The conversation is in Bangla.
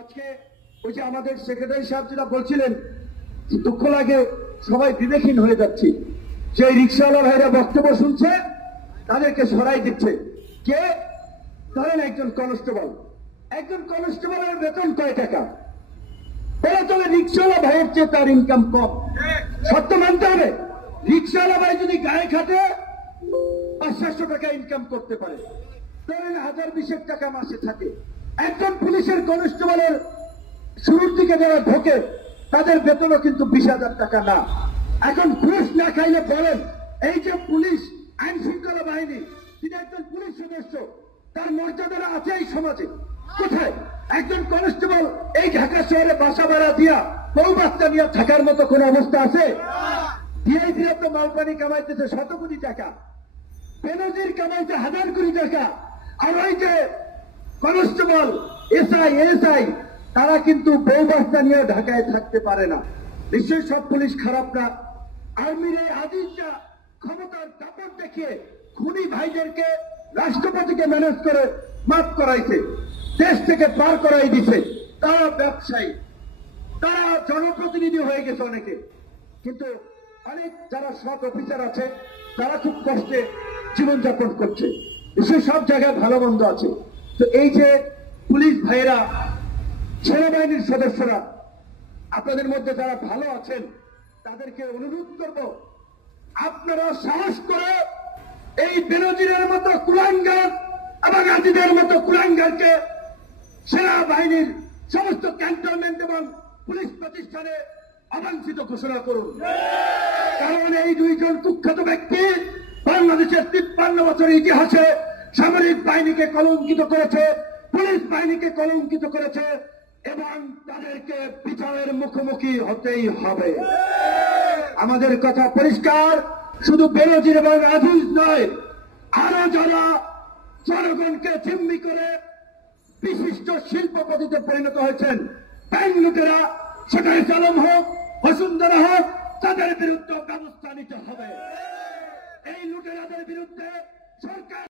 আজকে ওই যে আমাদের সেক্রেটারি সাহেব যেটা বলছিলেন, দুঃখ লাগে, সবাই বিবেকহীন হয়ে যাচ্ছে। যে রিক্সাওয়ালা ভাইরা বক্তব্য শুনছে তাদেরকে সরাই দিচ্ছে। কে? ধরেন একজন কনস্টেবলের বেতন কয় টাকা? এরা চলে রিক্সাওয়ালা ভাইয়ের চেয়ে তার ইনকাম কম। সত্য মানতে হবে। রিক্সাওয়ালা ভাই যদি গায়ে খাটে 500-700 টাকা ইনকাম করতে পারে, ধরেন 1020 টাকা মাসে থাকে। একজন পুলিশের কনস্টেবলের শুরুর দিকে যারা ঢোকে তাদের বেতনও কিন্তু 20,000 টাকা না। এখন ঘুষ না খাইলে বলেন, এই যে পুলিশ আইন শৃঙ্খলা বাহিনী, তিনি একজন পুলিশ সদস্য, তার মর্যাদা আছে এই সমাজে কোথায়? একজন কনস্টেবল এই ঢাকা শহরে বাসা ভাড়া দিয়া বউ বাচ্চা নিয়ে থাকার মতো কোন অবস্থা আছে? দিয়াই দিয়ে তো মালপানি কামাইতেছে 100 কোটি টাকা, বেনজির কামাইছে 1000 কোটি টাকা। আর ওই যে কনস্টেবল, এসআই তারা কিন্তু বউ বাচ্চা নিয়ে ঢাকায় থাকতে পারে না। নিশ্চয়ই সব পুলিশ খারাপ না। আর্মির এই আজিজরা ক্ষমতার দাপট দেখিয়ে খুনি ভাইদেরকে রাষ্ট্রপতিকে ম্যানেজ করে মাফ করাইছে, দেশ থেকে পার করাই দিছে। তারা ব্যবসায়ী, তারা জনপ্রতিনিধি হয়ে গেছে অনেকে, কিন্তু অনেক যারা সৎ অফিসার আছে তারা খুব কষ্টে জীবনযাপন করছে। নিশ্চয়ই সব জায়গায় ভালো মন্দ আছে। তো এই যে পুলিশ ভাইয়েরা, সেনাবাহিনীর সদস্যরা, আপনাদের মধ্যে যারা ভালো আছেন তাদেরকে অনুরোধ করব, আপনারা সাহস করে এই বেনজিরের মতো কুলাঙ্গার এবং আজিদের মতো কুলাঙ্গারকে সেনাবাহিনীর সমস্ত ক্যান্টনমেন্ট এবং পুলিশ প্রতিষ্ঠানে অবাঞ্ছিত ঘোষণা করুন। কারণ এই দুইজন কুখ্যাত ব্যক্তি বাংলাদেশের 53 বছরের ইতিহাসে সামরিক বাহিনীকে কলঙ্কিত করেছে, পুলিশ বাহিনীকে কলঙ্কিত করেছে, এবং তাদেরকে বিচারের মুখোমুখি হতেই হবে। আমাদের কথা পরিষ্কার, শুধু বেনজির এবং আজিজ নয়, আরো যারা জনগণকে জিম্মি করে বিশিষ্ট শিল্পপতিতে পরিণত হয়েছেন, ব্যাংক লুটেরা, সেটা আলম হোক, বসুন্ধরা হোক, তাদের বিরুদ্ধে ব্যবস্থা নিতে হবে। এই লুটেরাদের বিরুদ্ধে সরকার